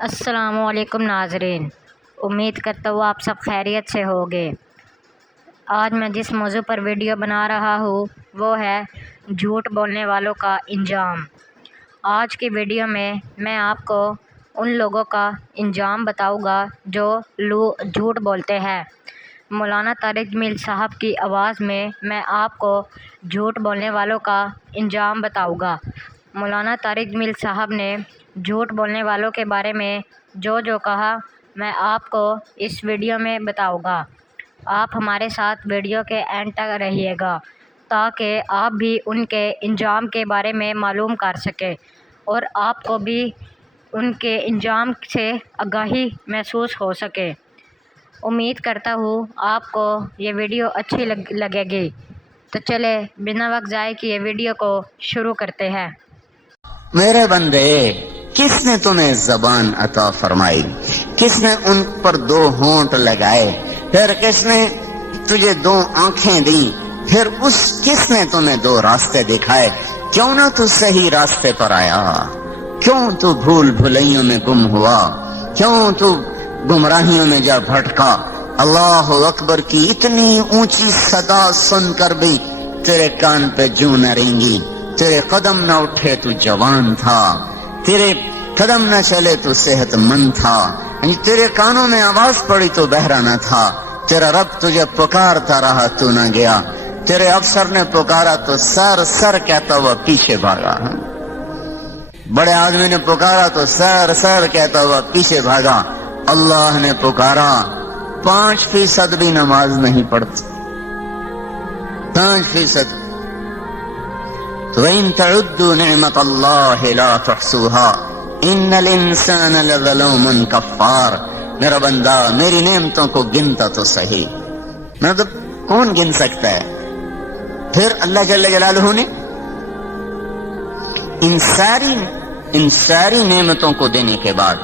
السلام علیکم ناظرین، امید کرتا ہوں آپ سب خیریت سے ہوگے۔ آج میں جس موضوع پر ویڈیو بنا رہا ہوں وہ ہے جھوٹ بولنے والوں کا انجام۔ آج کی ویڈیو میں آپ کو ان لوگوں کا انجام بتاؤں گا جو جھوٹ بولتے ہیں۔ مولانا طارق جمیل صاحب کی آواز میں آپ کو جھوٹ بولنے والوں کا انجام بتاؤں گا۔ مولانا طارق جمیل صاحب نے جھوٹ بولنے والوں کے بارے میں جو کہا میں آپ کو اس ویڈیو میں بتاؤں گا۔ آپ ہمارے ساتھ ویڈیو کے اینڈ تک رہیے گا تاکہ آپ بھی ان کے انجام کے بارے میں معلوم کر سکیں اور آپ کو بھی ان کے انجام سے آگاہی محسوس ہو سکے۔ امید کرتا ہوں آپ کو یہ ویڈیو اچھی لگے گی، تو چلے بنا وقت ضائع کیے ویڈیو کو شروع کرتے ہیں۔ میرے بندے، کس نے تمہیں زبان عطا فرمائی؟ کس نے ان پر دو ہونٹ لگائے؟ پھر کس نے تجھے دو آنکھیں دیں؟ پھر کس نے تمہیں دو راستے دکھائے؟ کیوں نہ تو صحیح راستے پر آیا؟ کیوں تو بھول بھلائیوں میں گم ہوا؟ کیوں تو گمراہیوں میں جا بھٹکا؟ اللہ اکبر کی اتنی اونچی صدا سن کر بھی تیرے کان پہ جوں نہ رینگی۔ تیرے قدم نہ اٹھے تو جوان تھا، تیرے قدم نہ چلے تو صحت مند تھا، تیرے کانوں میں آواز پڑی تو بہرا نہ تھا، تیرا رب تجھے پکارتا رہا تو نہ گیا، تیرے افسر نے پکارا تو سر کہتا ہوا پیچھے بھاگا، بڑے آدمی نے پکارا تو سر کہتا ہوا پیچھے بھاگا۔ اللہ نے پکارا، 5% بھی نماز نہیں پڑھتی، 5%۔ وَإِن تَعُدُّوا نِعْمَةَ اللَّهِ لَا تُحْصُوهَا إِنَّ الْإِنسَانَ لَظَلُومٌ كَفَّارٌ۔ میرا بندہ میری نعمتوں کو گنتا تو صحیح، مطلب کون گن سکتا ہے؟ پھر اللہ جل جلالہ نے ان ساری نعمتوں کو دینے کے بعد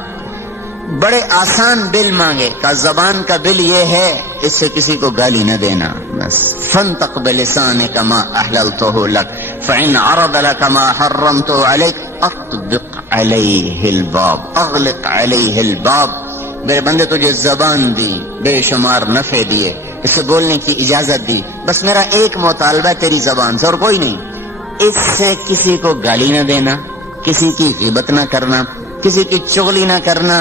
بڑے آسان بل مانگے، کہ زبان کا بل یہ ہے اس سے کسی کو گالی نہ دینا، بس فَانْطَقْ بِلِسَانِكَ مَا أَحْلَلْتُهُ لَكَ فَإِنْ عَرَضَ لَكَ مَا حَرَّمْتُ عَلَيْكَ أَطْبِقْ عَلَيْهِ الْبَابَ أَغْلِقْ عَلَيْهِ الْبَابَ۔ میرے بندے تجھے زبان دی، بے شمار نفع دیے، اس سے بولنے کی اجازت دی، بس میرا ایک مطالبہ تیری زبان سے اور کوئی نہیں، اس سے کسی کو گالی نہ دینا، کسی کی غیبت نہ کرنا، کسی کی چغلی نہ کرنا،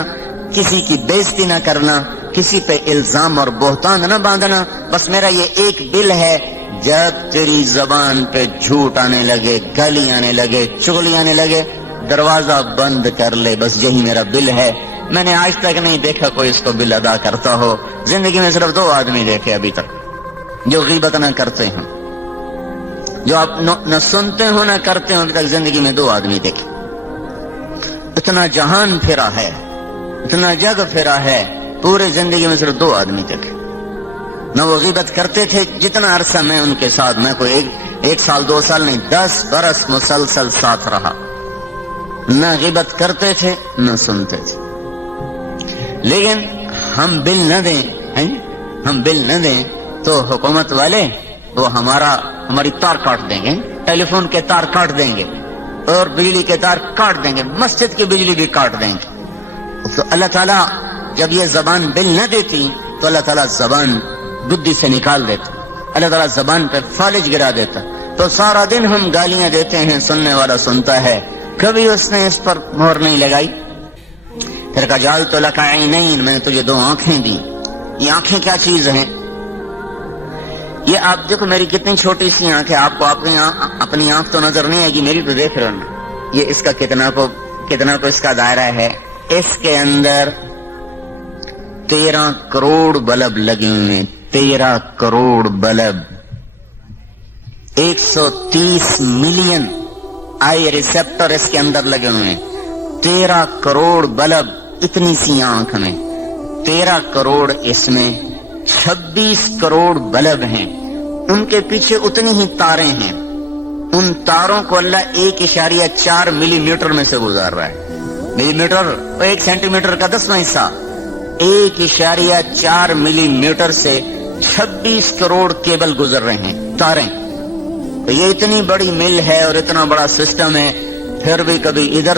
کسی کی بےزتی نہ کرنا، کسی پہ الزام اور بہتان نہ باندھنا، بس میرا یہ ایک بل ہے۔ جب تیری زبان پہ جھوٹ آنے لگے، گالی آنے لگے، چغلی آنے لگے، دروازہ بند کر لے، بس یہی میرا بل ہے۔ میں نے آج تک نہیں دیکھا کوئی اس کو بل ادا کرتا ہو، زندگی میں صرف 2 آدمی دیکھے ابھی تک جو غیبت نہ کرتے ہیں، جو آپ نہ سنتے ہو نہ کرتے ہو، ابھی تک زندگی میں 2 آدمی دیکھے۔ اتنا جہان پھرا ہے، اتنا جگ پھرا ہے، پورے زندگی میں صرف 2 آدمی دیکھے۔ نہ وہ غیبت کرتے تھے، جتنا عرصہ میں ان کے ساتھ، میں کوئی ایک سال 2 سال نہیں، 10 برس مسلسل ساتھ رہا، نہ غیبت کرتے تھے نہ سنتے تھے۔ لیکن ہم بل نہ دیں تو حکومت والے وہ ہماری تار کاٹ دیں گے، ٹیلی فون کے تار کاٹ دیں گے اور بجلی کے تار کاٹ دیں گے، مسجد کی بجلی بھی کاٹ دیں گے۔ تو اللہ تعالیٰ جب یہ زبان بل نہ دیتی تو اللہ تعالیٰ زبان گدی سے نکال دیتا، اللہ تعالیٰ زبان پہ فالج گرا دیتا۔ تو سارا دن ہم گالیاں دیتے ہیں، سننے والا سنتا ہے، کبھی اس نے اس پر مہر نہیں لگائی۔ پھر کہا جعلت لک عینین، میں نے تجھے 2 آنکھیں دی۔ یہ آنکھیں کیا چیز ہیں؟ یہ آپ دیکھو میری کتنی چھوٹی سی آنکھ ہے، آپ کو اپنی آنکھ تو نظر نہیں آئے گی، میری تو دیکھ رہے ہیں۔ یہ اس کا کتنا کو اس کا دائرہ ہے، اس کے اندر 13 کروڑ بلب لگے ہوئے ہیں، 13 crore bulb, 130 million I receptor اس کے اندر لگے ہوئے ہیں، 13 کروڑ بلب اتنی سی آنکھ میں، 13 کروڑ اس میں، 26 کروڑ بلب ہیں، ان کے پیچھے اتنی ہی تاریں ہیں، ان تاروں کو اللہ 1.4 ملی میٹر میں سے گزار رہا ہے۔ ملی میٹر 1 سینٹی میٹر کا 10واں حصہ، 1.4 ملی میٹر سے 26 کروڑ کیبل گزر رہے ہیں، تاریں۔ تو یہ اتنی بڑی مل ہے اور اتنا بڑا سسٹم ہے، پھر بھی کبھی ادھر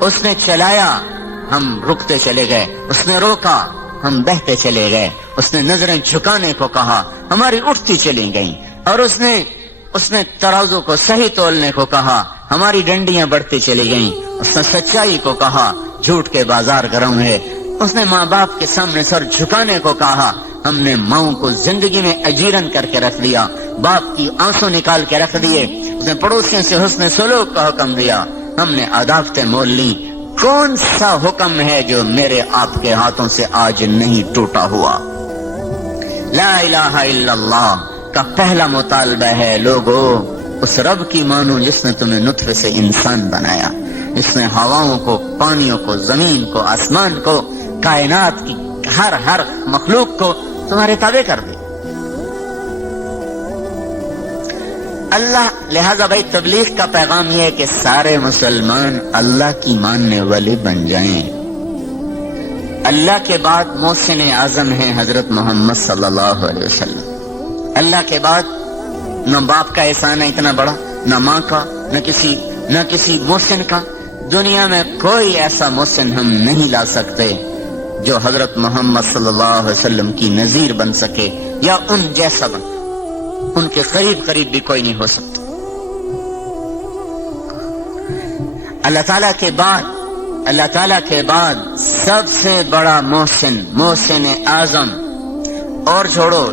اس نے چلایا ہم رکتے چلے گئے، اس نے روکا ہم بہتے چلے گئے، اس نے نظریں جھکانے کو کہا ہماری اٹھتی چلی گئیں، اور اس نے ترازو کو صحیح تولنے کو کہا ہماری ڈنڈیاں بڑھتی چلی گئیں، اس نے سچائی کو کہا جھوٹ کے بازار گرم ہے، اس نے ماں باپ کے سامنے سر جھکانے کو کہا ہم نے ماؤں کو زندگی میں اجیرن کر کے رکھ دیا، باپ کی آنسوں نکال کے رکھ دیے، اس نے پڑوسیوں سے حسن سلوک کا حکم دیا، ہم نے عداوتیں مول لی۔ کون سا حکم ہے جو میرے آپ کے ہاتھوں سے آج نہیں ٹوٹا ہوا؟ لا الہ الا اللہ کا پہلا مطالبہ ہے لوگو اس رب کی مانو جس نے تمہیں نطفے سے انسان بنایا، جس نے ہواؤں کو، پانیوں کو، زمین کو، آسمان کو، کائنات کی ہر مخلوق کو تمہارے تابع کر دی۔ اللہ لہذا بھائی تبلیغ کا پیغام یہ ہے کہ سارے مسلمان اللہ کی ماننے والے بن جائیں۔ اللہ کے بعد محسن اعظم ہیں حضرت محمد صلی اللہ علیہ وسلم۔ اللہ کے بعد نہ باپ کا احسان ہے اتنا بڑا، نہ ماں کا، نہ کسی محسن کا۔ دنیا میں کوئی ایسا محسن ہم نہیں لا سکتے جو حضرت محمد صلی اللہ علیہ وسلم کی نظیر بن سکے یا ان جیسا بن، ان کے قریب بھی کوئی نہیں ہو سکتا۔ اللہ تعالیٰ کے بعد سب سے بڑا محسن اعظم، اور چھوڑو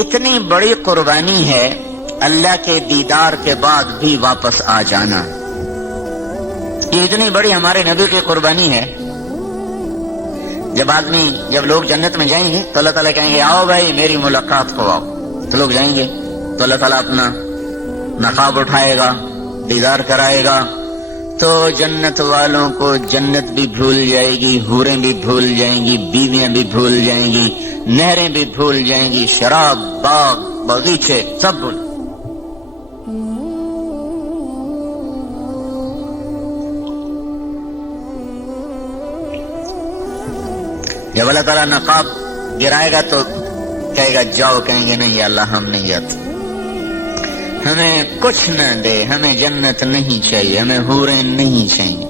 اتنی بڑی قربانی ہے اللہ کے دیدار کے بعد بھی واپس آ جانا، یہ اتنی بڑی ہمارے نبی کی قربانی ہے۔ جب لوگ جنت میں جائیں گے تو اللہ تعالیٰ کہیں گے آؤ بھائی میری ملاقات کو آؤ، تو لوگ جائیں گے تو اللہ تعالیٰ اپنا نقاب اٹھائے گا، دیدار کرائے گا، تو جنت والوں کو جنت بھی بھول جائے گی، حوریں بھی بھول جائیں گی، بیویاں بھی بھول جائیں گی، نہریں بھی بھول جائیں گی، شراب، باغ، باغیچے سب بھول۔ جب اللہ تعالیٰ نقاب گرائے گا تو کہے گا جاؤ، کہیں گے نہیں اللہ ہم نہیں جاتے، ہمیں کچھ نہ دے، ہمیں جنت نہیں چاہیے، ہمیں حوریں نہیں چاہیے،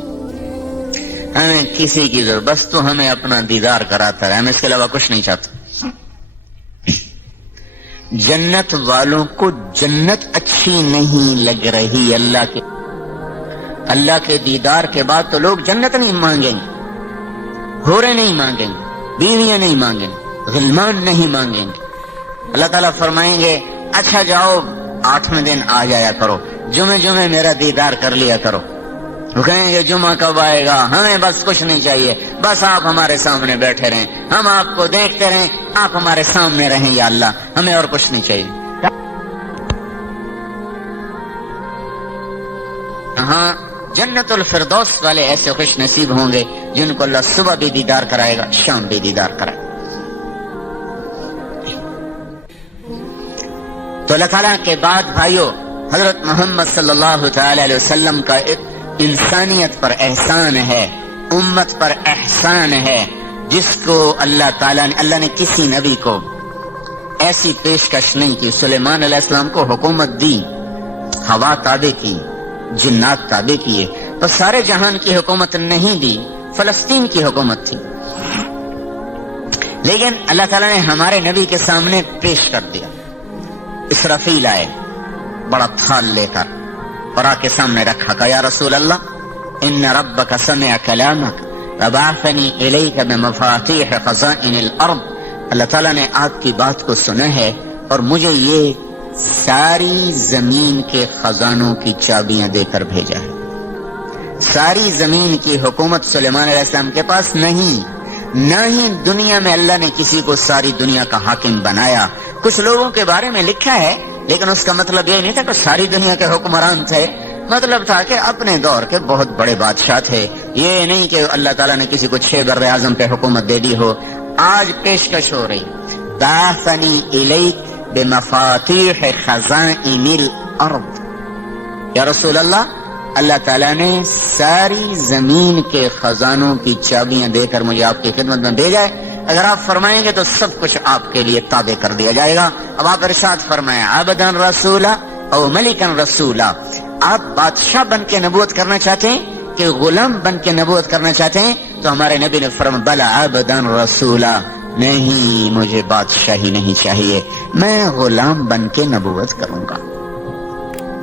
ہمیں کسی کی ضرورت، بس تو ہمیں اپنا دیدار کراتا ہے، ہم اس کے علاوہ کچھ نہیں چاہتے۔ جنت والوں کو جنت اچھی نہیں لگ رہی اللہ کے دیدار کے بعد، تو لوگ جنت نہیں مانگیں گے، حوریں نہیں مانگیں گے، بیویاں نہیں مانگیں گے، غلمان نہیں مانگیں گے۔ اللہ تعالیٰ فرمائیں گے اچھا جاؤ 8ویں دن آ جایا کرو، جمعے میرا دیدار کر لیا کرو۔ وہ کہیں گے جمعہ کب آئے گا، ہمیں بس کچھ نہیں چاہیے، بس آپ ہمارے سامنے بیٹھے رہیں، ہم آپ کو دیکھتے رہیں، آپ ہمارے سامنے رہیں یا اللہ، ہمیں اور کچھ نہیں چاہیے۔ ہاں جنت الفردوس والے ایسے خوش نصیب ہوں گے جن کو اللہ صبح بھی دیدار کرائے گا، شام بھی دیدار کرائے گا۔ تو اللہ تعالیٰ کے بعد بھائیو حضرت محمد صلی اللہ تعالی علیہ وسلم کا ایک انسانیت پر احسان ہے، امت پر احسان ہے، جس کو اللہ نے کسی نبی کو ایسی پیشکش نہیں کی۔ سلیمان علیہ السلام کو حکومت دی، ہوا تابع کی، جنات تابع کیے، تو سارے جہان کی حکومت نہیں دی، فلسطین کی حکومت تھی، لیکن اللہ تعالیٰ نے ہمارے نبی کے سامنے پیش کر دیا۔ اسرافیل آئے بڑا تھال لے کر اور آ کے سامنے رکھا کہ یا رسول اللہ ان ربک سمع کلامک وبعثنی الیک بمفاتیح خزائن الارض، اللہ تعالیٰ نے آپ کی بات کو سنا ہے اور مجھے یہ ساری زمین کے خزانوں کی چابیاں دے کر بھیجا ہے۔ ساری زمین کی حکومت سلیمان علیہ السلام کے پاس نہیں، نہ ہی دنیا میں اللہ نے کسی کو ساری دنیا کا حاکم بنایا۔ کچھ لوگوں کے بارے میں لکھا ہے لیکن اس کا مطلب یہ نہیں تھا کہ ساری دنیا کے حکمران تھے، مطلب تھا کہ اپنے دور کے بہت بڑے بادشاہ تھے، یہ نہیں کہ اللہ تعالیٰ نے کسی کو 6 بر اعظم پہ حکومت دے دی ہو۔ آج پیشکش ہو رہی بعثنی الیک بمفاتیح خزائن الارض، یا رسول اللہ تعالیٰ نے ساری زمین کے خزانوں کی چابیاں دے کر مجھے آپ کی خدمت میں بھیجا ہے، اگر آپ فرمائیں گے تو سب کچھ آپ کے لیے تابع کر دیا جائے گا۔ اب آپ ارشاد فرمائیں عبداً رسولا او ملکاً رسولا، آپ بادشاہ بن کے نبوت کرنا چاہتے ہیں کہ غلام بن کے نبوت کرنا چاہتے ہیں تو ہمارے نبی نے فرمایا بلا عبدن رسولا، نہیں مجھے بادشاہی نہیں چاہیے، میں غلام بن کے نبوت کروں گا۔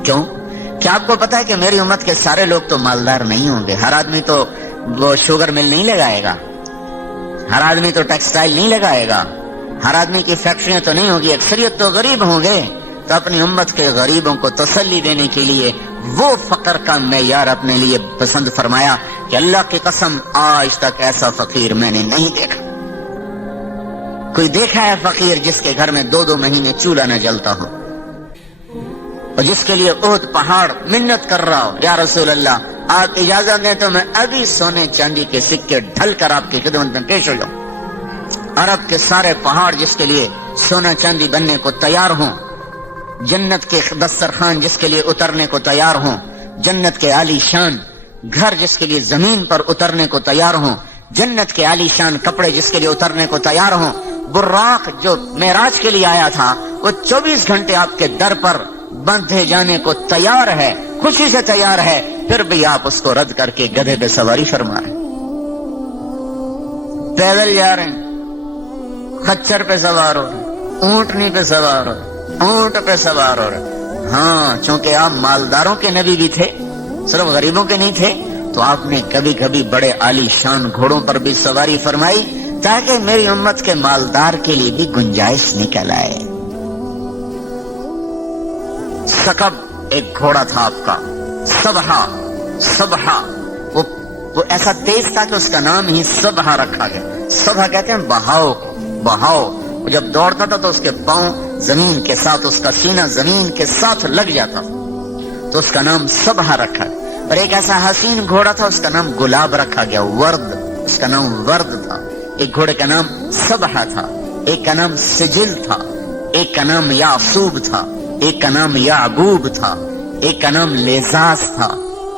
کیوں؟ کیا آپ کو پتا ہے کہ میری امت کے سارے لوگ تو مالدار نہیں ہوں گے، ہر آدمی تو وہ شوگر مل نہیں لگائے گا، ہر آدمی تو ٹیکسٹائل نہیں لگائے گا، ہر آدمی کی فیکٹریاں تو نہیں ہوگی، اکثریت تو غریب ہوں گے۔ تو اپنی امت کے غریبوں کو تسلی دینے کے لیے وہ فقر کا معیار اپنے لیے پسند فرمایا کہ اللہ کی قسم آج تک ایسا فقیر میں نے نہیں دیکھا۔ کوئی دیکھا ہے فقیر جس کے گھر میں 2 مہینے چولہا نہ جلتا ہو، اور جس کے لیے احد پہاڑ منت کر رہا ہو، یا رسول اللہ آپ اجازت دیں تو میں ابھی سونے چاندی کے سکے ڈھل کر آپ کی خدمت میں پیش ہو جاؤں۔ عرب کے سارے پہاڑ جس کے لیے سونا چاندی بننے کو تیار ہوں، جنت کے دسترخوان جس کے لیے اترنے کو تیار ہوں، جنت کے عالی شان گھر جس کے لیے زمین پر اترنے کو تیار ہوں، جنت کے عالی شان کپڑے جس کے لیے اترنے کو تیار ہوں، براق جو معراج کے لیے آیا تھا وہ 24 گھنٹے آپ کے در پر بندھے جانے کو تیار ہے، خوشی سے تیار ہے، پھر بھی آپ اس کو رد کر کے گدھے پہ سواری فرما رہے ہیں، پیدل جا رہے ہیں، خچر پہ سوار ہو رہے، اونٹنی پہ سوار ہو رہے، اونٹ پہ سوار ہو رہے۔ ہاں، چونکہ آپ مالداروں کے نبی بھی تھے، صرف غریبوں کے نہیں تھے، تو آپ نے کبھی کبھی بڑے عالی شان گھوڑوں پر بھی سواری فرمائی تاکہ میری امت کے مالدار کے لیے بھی گنجائش نکل آئے۔ سکب ایک گھوڑا تھا آپ کا، سبحہ وہ ایسا تیز تھا کہ اس کا نام ہی سبحہ رکھا گیا۔ سبحہ کہتے ہیں بہاؤ، جب دوڑتا تھا تو اس کے پاؤں زمین کے ساتھ، اس کا سینہ زمین کے ساتھ لگ جاتا تو اس کا نام سبحہ رکھا۔ اور ایک ایسا حسین گھوڑا تھا، اس کا نام گلاب رکھا گیا، ورد، اس کا نام ورد تھا۔ ایک گھوڑے کا نام سبحہ تھا، ایک کا نام سجل تھا، ایک کا نام یعصوب تھا، ایک کا نام یعقوب تھا، ایک کا نام لیزاس تھا،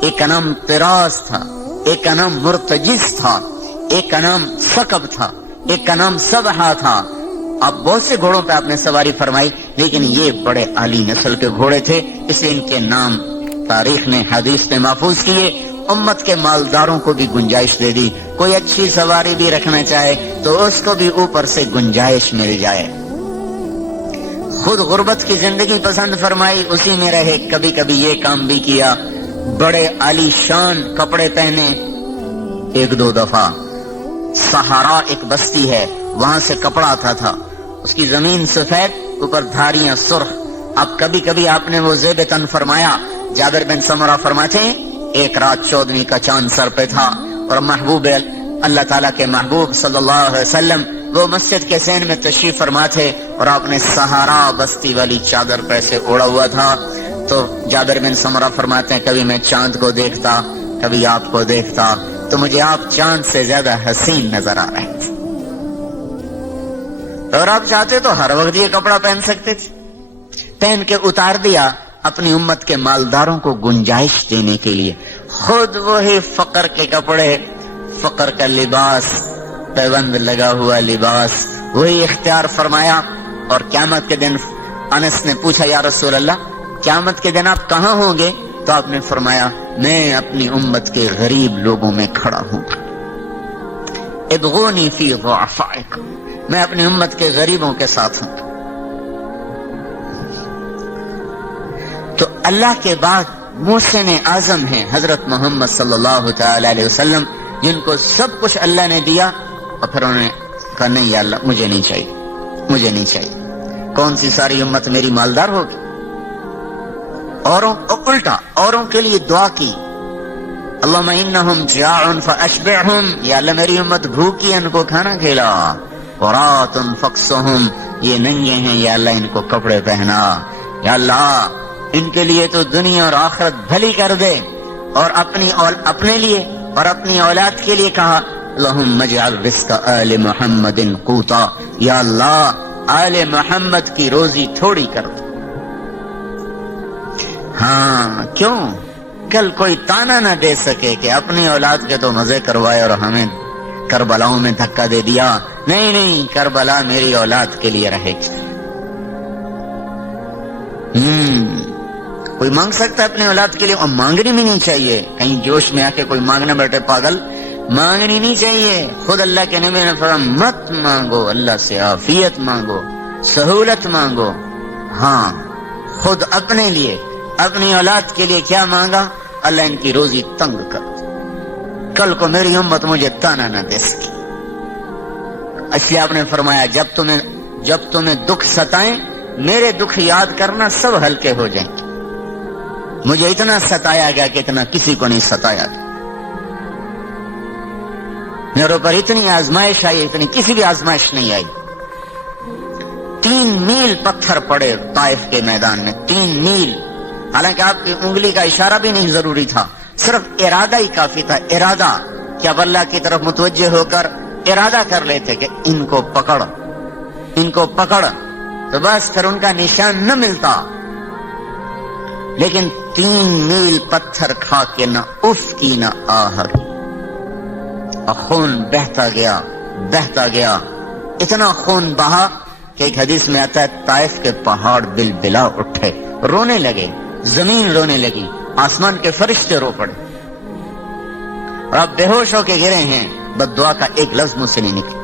ایک کا نام طراز تھا، ایک کا نام مرتجس تھا، ایک کا نام سکب تھا، ایک کا نام سبحہ تھا۔ اب بہت سے گھوڑوں پہ آپ نے سواری فرمائی، لیکن یہ بڑے عالی نسل کے گھوڑے تھے، اس لیے ان کے نام تاریخ نے، حدیث نے محفوظ کیے۔ امت کے مالداروں کو بھی گنجائش دے دی، کوئی اچھی سواری بھی رکھنا چاہے تو اس کو بھی اوپر سے گنجائش مل جائے۔ خود غربت کی زندگی پسند فرمائی، اسی میں رہے، کبھی کبھی یہ کام بھی کیا، بڑے عالی شان کپڑے پہنے۔ 1-2 دفعہ سہارا ایک بستی ہے، وہاں سے کپڑا آتا تھا، اس کی زمین سفید، اوپر دھاریاں سرخ۔ اب کبھی کبھی آپ نے وہ زیب تن فرمایا۔ جابر بن سمرہ فرماتے ہیں ایک رات 14ویں کا چاند سر پہ تھا، اور محبوب اللہ تعالیٰ کے محبوب صلی اللہ علیہ وسلم وہ مسجد کے ذہن میں تشریف فرما تھے، اور آپ نے سہارا بستی والی چادر پہ سے اوڑا ہوا تھا۔ تو جابر بن سمرہ فرماتے ہیں کبھی میں چاند کو دیکھتا، کبھی آپ کو دیکھتا، تو مجھے آپ چاند سے زیادہ حسین نظر آ رہے تھے، اور آپ چاہتے تو ہر وقت یہ کپڑا پہن سکتے تھے۔ پہن کے اتار دیا اپنی امت کے مالداروں کو گنجائش دینے کے لیے، خود وہی فقر کے کپڑے، فقر کا لباس، پیوند لگا ہوا لباس وہی اختیار فرمایا۔ اور قیامت کے دن انس نے پوچھا یا رسول اللہ قیامت کے دن آپ کہاں ہوں گے؟ تو آپ نے فرمایا میں اپنی امت کے غریب لوگوں میں کھڑا ہوں، ادغونی فی ضعفائکم، میں اپنی امت کے غریبوں کے ساتھ ہوں۔ تو اللہ کے بعد محسن اعظم ہیں حضرت محمد صلی اللہ تعالی علیہ وسلم، جن کو سب کچھ اللہ نے دیا، اور پھر انہوں نے کہا نہیں یا اللہ مجھے نہیں چاہیے، مجھے نہیں چاہیے۔ کون سی ساری امت میری مالدار ہوگی؟ الٹا اوروں کے لیے دعا کی، اللہم انہم جاع فاشبعہم، یا اللہ میری امت بھوکی ان کو کھانا کھلا، عراۃ فاکسہم، یہ ننگے ہیں یا اللہ ان کو کپڑے پہنا، یا اللہ ان کے لیے تو دنیا اور آخرت بھلی کر دے، اور اپنے لیے اور اپنی اولاد کے لیے کہا اللہم اجعل رزق آل محمد قوتا، یا اللہ آل محمد کی روزی تھوڑی کر دے۔ ہاں کیوں؟ کل کوئی تانا نہ دے سکے کہ اپنی اولاد کے تو مزے کروائے اور ہمیں کربلاؤں میں دھکا دے دیا۔ نہیں نہیں، کربلا میری اولاد کے لیے رہے گی۔ کوئی مانگ سکتا ہے اپنی اولاد کے لیے؟ اور مانگنی بھی نہیں چاہیے، کہیں جوش میں آ کے کوئی مانگنا بیٹھے پاگل، مانگنی نہیں چاہیے۔ خود اللہ کے نبی نے فرمایا مت مانگو، اللہ سے عافیت مانگو، سہولت مانگو۔ ہاں خود اپنے لیے، اپنی اولاد کے لیے کیا مانگا؟ اللہ ان کی روزی تنگ کر دے، کل کو میری امت مجھے تانا نہ دے سکی۔ اس لیے آپ نے فرمایا جب تمہیں دکھ ستائیں میرے دکھ یاد کرنا، سب ہلکے ہو جائیں گے۔ مجھے اتنا ستایا گیا کہ اتنا کسی کو نہیں ستایا گیا، میرے اوپر اتنی آزمائش آئی، اتنی کسی بھی آزمائش نہیں آئی۔ 3 میل پتھر پڑے طائف کے میدان میں، 3 میل، حالانکہ آپ کی انگلی کا اشارہ بھی نہیں ضروری تھا، صرف ارادہ ہی کافی تھا، ارادہ کہ اب اللہ کی طرف متوجہ ہو کر ارادہ کر لیتے کہ ان کو پکڑ، تو بس پھر ان کا نشان نہ ملتا۔ لیکن 3 میل پتھر کھا کے نہ اف کی نہ آہ کی، اور خون بہتا گیا، اتنا خون بہا کہ ایک حدیث میں آتا ہے طائف کے پہاڑ بلبلا اٹھے، رونے لگے، زمین رونے لگی، آسمان کے فرشتے رو پڑے، اور آپ بے ہوش ہو کے گرے ہیں۔ بد دعا کا ایک لفظ مجھ سے نہیں نکلا۔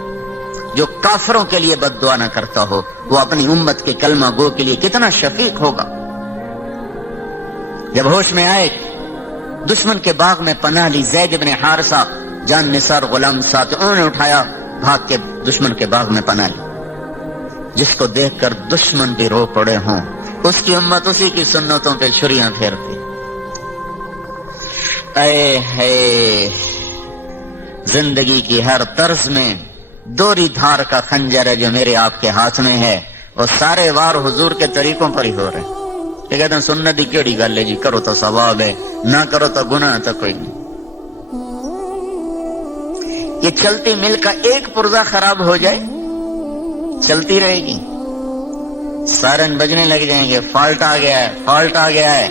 جو کافروں کے لیے بد دعا نہ کرتا ہو وہ اپنی امت کے کلمہ گو کے لیے کتنا شفیق ہوگا۔ جب ہوش میں آئے، دشمن کے باغ میں پناہ لی، زید بن حارثہ جان نثار غلام ساتھ، انہوں نے اٹھایا، بھاگ کے دشمن کے باغ میں پناہ لی۔ جس کو دیکھ کر دشمن بھی رو پڑے ہوں، اس کی امت اسی کی سنتوں پہ چھریاں پھیرتی۔ اے ہے زندگی کی ہر طرز میں دوری دھار کا خنجر ہے جو میرے آپ کے ہاتھ میں ہے، اور سارے وار حضور کے طریقوں پر ہی ہو رہے ہیں۔ یہ کہتے ہیں سنت ہی کیڑی گل ہے جی، کرو تو ثواب ہے، نہ کرو تو گناہ تو کوئی نہیں۔ یہ چلتی مل کا ایک پرزہ خراب ہو جائے چلتی رہے گی، سائرن بجنے لگ جائیں گے، فالٹ آ گیا ہے۔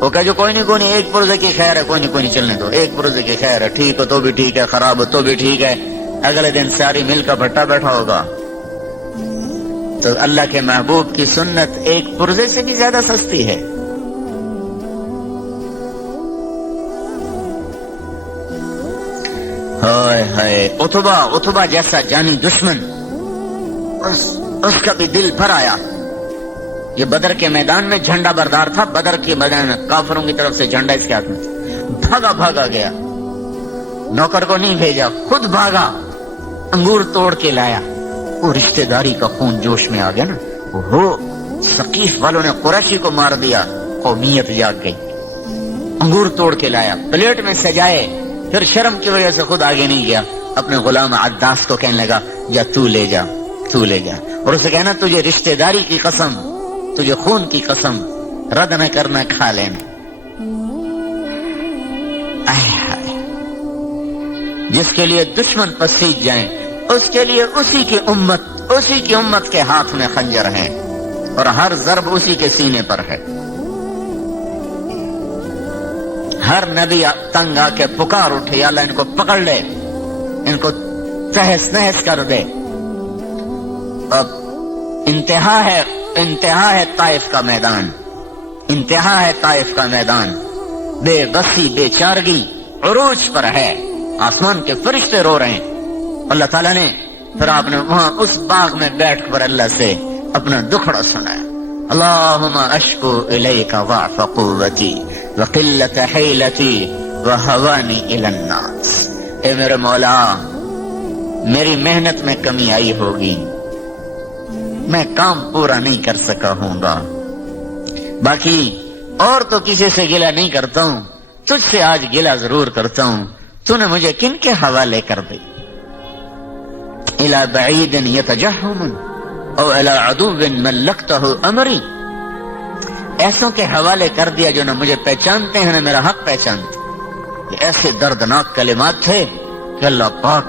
وہ کہا جو کوئی نہیں ایک پرزے کی خیر ہے، کوئی نہیں چلنے دو، ایک پرزے کی خیر ہے، ٹھیک ہو تو بھی ٹھیک ہے، خراب ہو تو بھی ٹھیک ہے۔ اگلے دن ساری مل کا بھٹا بیٹھا ہوگا۔ تو اللہ کے محبوب کی سنت ایک پرزے سے بھی زیادہ سستی ہے۔ ہائے ہائے، اتبا جیسا جانی دشمن، اس کا بھی دل بھر آیا۔ یہ بدر کے میدان میں جھنڈا بردار تھا، بدر کے میدان میں کافروں کی طرف سے جھنڈا اس کے ہاتھ میں تھا، بھاگا گیا، نوکر کو نہیں بھیجا، خود بھاگا، انگور توڑ کے لایا۔ وہ رشتہ داری کا خون جوش میں آ گیا نا، وہ ثقیف والوں نے قریشی کو مار دیا، قومیت جاگ گئی، انگور توڑ کے لایا، پلیٹ میں سجائے، پھر شرم کی وجہ سے خود آگے نہیں گیا، اپنے غلام عداس کو کہنے لگا جا تو لے جا، اور اسے کہنا تجھے رشتہ داری کی قسم، تجھے خون کی قسم، رد نہ کرنا، کھا لینا۔ جس کے لیے دشمن پسیج جائیں، اس کے لیے اسی کی امت کے ہاتھ میں خنجر ہے، اور ہر ضرب اسی کے سینے پر ہے۔ ہر نبی تنگ آ کے پکار اٹھے، یا اللہ ان کو پکڑ لے، ان کو تہس نہس کر دے۔ اب انتہا ہے طائف کا میدان، انتہا ہے طائف کا میدان، بے بسی بے چارگی عروج پر ہے، آسمان کے فرشتے رو رہے ہیں۔ اللہ تعالیٰ نے پھر آپ نے وہاں اس باغ میں بیٹھ کر اللہ سے اپنا دکھڑا سنایا۔ اللہم اشکو الیک ضعف قوتی وقلت حیلتی وہوانی الی الناس۔ اے میرے مولا، میری محنت میں کمی آئی ہوگی، میں کام پورا نہیں کر سکا ہوں گا، باقی اور تو کسی سے گلہ نہیں کرتا ہوں، تجھ سے آج گلہ ضرور کرتا ہوں، تو نے مجھے کن کے حوالے کر دی؟ الی بعید یتجہم او الی عدو ملکتہ امری، ایسوں کے حوالے کر دیا جو نہ مجھے پہچانتے ہیں نہ میرا حق پہچانتے۔ یہ ایسے دردناک کلمات تھے کہ اللہ پاک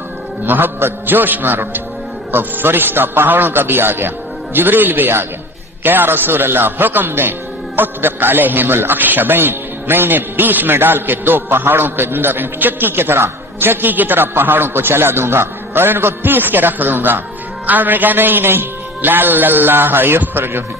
محبت جوش مار اٹھے، اور فرشتہ پہاڑوں کا بھی آ گیا، جبریل بھی آ گیا کہ یا رسول اللہ حکم دیں اطبق علیہم الاخشبین، میں انہیں بیچ میں ڈال کے 2 پہاڑوں کے اندر چکی کی طرح پہاڑوں کو چلا دوں گا اور ان کو پیس کے رکھ دوں گا۔ آپ نے کہا نہیں لعل اللہ یخرجہم،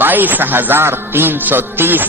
22,330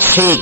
6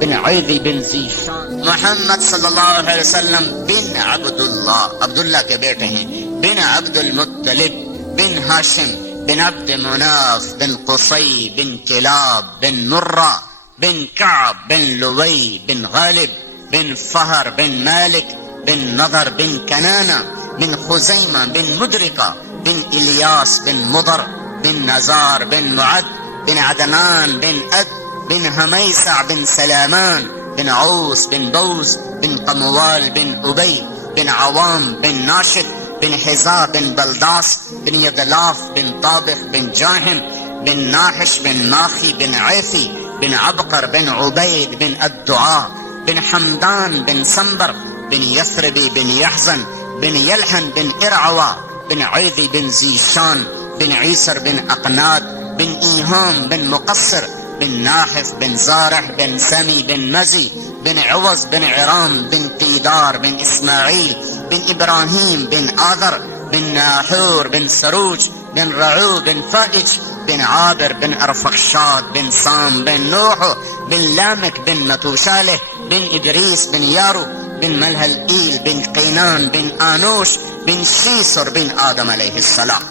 بن عیدی بن ذیشان، محمد صلی اللہ علیہ وسلم بن عبداللہ، عبداللہ کے بیٹے ہیں، بن عبد المطلب بن ہاشم بن عبد مناف بن قصی بن کلاب بن مرہ بن کعب بن لوی بن غالب بن فہر بن مالک بن نضر بن کنانہ بن خزیمہ بن مدرکہ بن الیاس بن مضر بن نزار بن معد بن عدنان بن اد بن حمیسع بن سلامان بن عوس بن بوز بن قموال بن ابی بن عوام بن ناشد بن حزا بن بلداس بن یدلاف بن طابخ بن جاہم بن ناحش بن ماخی بن عیفی بن عبقر بن عبید بن الدعاء بن حمدان بن سنبر بن یثربی بن یحزن بن یلحن بن ارعوا بن عیدی بن ذیشان بن عیسر بن اقناد بن ایہام بن مقصر بن ناحف بن زارح بن سمی بن مزی بن عوض بن عرام بن قیدار بن اسماعیل بن ابراہیم بن آذر بن ناحور بن سروج بن رعو بن فائج بن عابر بن ارفخشاد بن سام بن نوح بن لامك بن متوشالح بن ادریس بن یارو بن ملہلئیل بن قینان بن آنوش بن شیسر بن آدم علیہ السلام.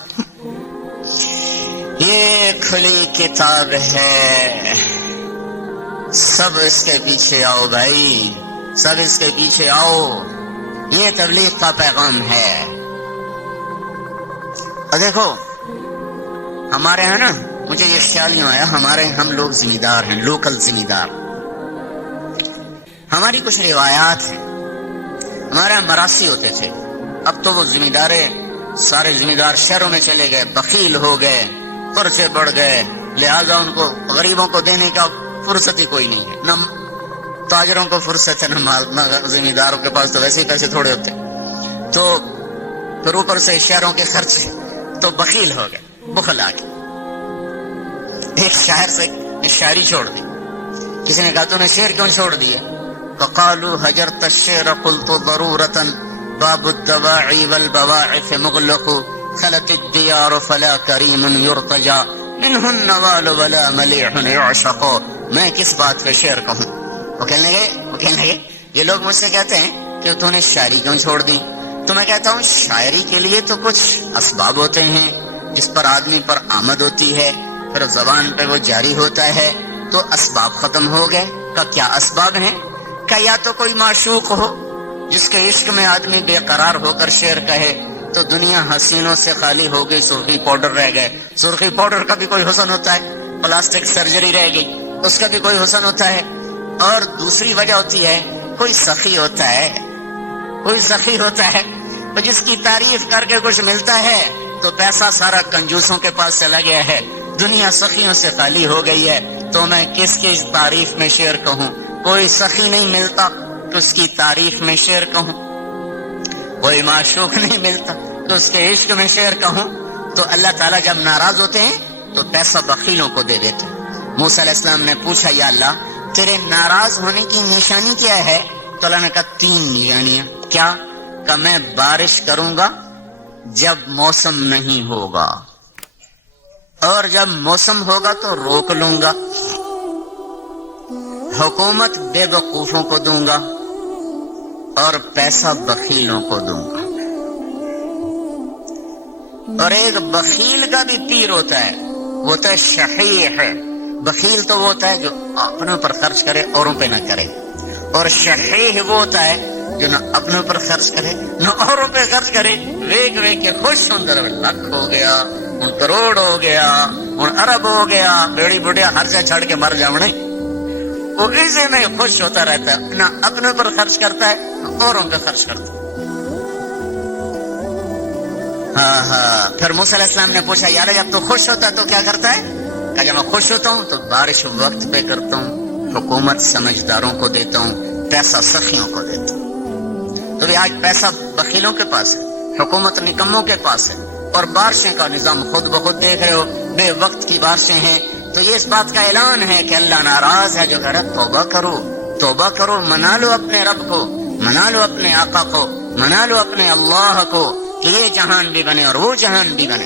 یہ کھلی کتاب ہے، سب اس کے پیچھے آؤ بھائی، سب اس کے پیچھے آؤ، یہ تبلیغ کا پیغام ہے. اور دیکھو ہمارے ہاں نا، مجھے یہ خیال نہیں آیا، ہم لوگ ذمہ دار ہیں، لوکل ذمہ دار. ہماری کچھ روایات ہیں، ہمارے یہاں مراسی ہوتے تھے، اب تو وہ ذمہ دارے سارے ذمہ دار شہروں میں چلے گئے، بخیل ہو گئے، قرضے بڑھ گئے، لہذا ان کو غریبوں کو دینے کا فرصت ہی کوئی نہیں ہے. نہ تاجروں کو فرصت ہے، نہ ذمہ داروں کے پاس تو ویسے ہی پیسے تھوڑے ہوتے، تو پھر اوپر سے شہروں کے خرچ، تو بخیل ہو گئے، بخل آ کے ایک شاعر سے شاعری چھوڑ دی. کسی نے کہا تو نے شعر کیوں چھوڑ دیا؟ فقالوا هجرت الشعر قلت ضرورة باب الدواعي والبواعث مغلق خلت الديار فلا كريم يرتجى منه النوال ولا مليح يعشق. میں کس بات پہ شعر کہوں؟ وہ کہنے لگے یہ لوگ مجھ سے کہتے ہیں کہ تو نے شاعری کیوں چھوڑ دی؟ تو میں کہتا ہوں شاعری کے لیے تو کچھ اسباب ہوتے ہیں جس پر آدمی پر آمد ہوتی ہے، پھر زبان پہ وہ جاری ہوتا ہے، تو اسباب ختم ہو گئے. کا کیا اسباب ہیں؟ کہ یا تو کوئی معشوق ہو جس کے عشق میں آدمی بے قرار ہو کر شعر کہے تو دنیا حسینوں سے خالی ہو گئی، سرخی پاؤڈر رہ گئے. سرخی پاؤڈر کا بھی کوئی حسن ہوتا ہے، پلاسٹک سرجری رہ گئی اس کا بھی کوئی حسن ہوتا ہے. اور دوسری وجہ ہوتی ہے کوئی سخی ہوتا ہے جس کی تعریف کر کے کچھ ملتا ہے تو پیسہ سارا کنجوسوں کے پاس چلا گیا ہے، دنیا سخیوں سے خالی ہو گئی ہے، تو میں کس کی تعریف میں شعر کہوں؟ کوئی سخی نہیں ملتا تو اس کی تعریف میں شعر کہوں، کوئی معشوق نہیں ملتا تو اس کے عشق میں شعر کہوں. تو اللہ تعالیٰ جب ناراض ہوتے ہیں تو پیسہ بخیلوں کو دے دیتے. موسیٰ علیہ السلام نے پوچھا یا اللہ تیرے ناراض ہونے کی نشانی کیا ہے؟ تو اللہ نے کہا 3 نشانیاں. کیا؟ کہ میں بارش کروں گا جب موسم نہیں ہوگا، اور جب موسم ہوگا تو روک لوں گا، حکومت بے وقوفوں کو دوں گا، اور پیسہ بخیلوں کو دوں گا. اور ایک بخیل کا بھی پیر ہوتا ہے، وہ ہوتا ہے شحیح. بخیل تو وہ ہوتا ہے جو اپنے پر خرچ کرے اوروں پہ نہ کرے، اور شحیح وہ ہوتا ہے جو نہ اپنے پر خرچ کرے نہ اوروں پہ خرچ کرے. ویک کے خوش ہوں، لاکھ ہو گیا، ان کروڑ ہو گیا، ان ارب ہو گیا، بیڑی بڑھیا ہر جگہ چھڑ کے مر جاؤں. وہ اسی میں خوش ہوتا رہتا ہے، نہ اپنے پر خرچ کرتا ہے نہ اوروں پہ خرچ کرتا ہے. پھر موسیٰ علیہ السلام نے پوچھا یار جب تو خوش ہوتا ہے تو کیا کرتا ہے؟ کہ جب میں خوش ہوتا ہوں تو بارش وقت پہ کرتا ہوں، حکومت سمجھداروں کو دیتا ہوں، پیسہ سخیوں کو دیتا ہوں. تو بھی آج پیسہ بخیلوں کے پاس ہے، حکومت نکموں کے پاس ہے، اور بارشیں کا نظام خود بخود دیکھ رہے ہو، بے وقت کی بارشیں ہیں. تو یہ اس بات کا اعلان ہے کہ اللہ ناراض ہے. جو کہہ رہا توبہ کرو، منا لو اپنے رب کو، منا لو اپنے آقا کو، منا لو اپنے اللہ کو کہ یہ جہان بھی بنے اور وہ جہان بھی بنے.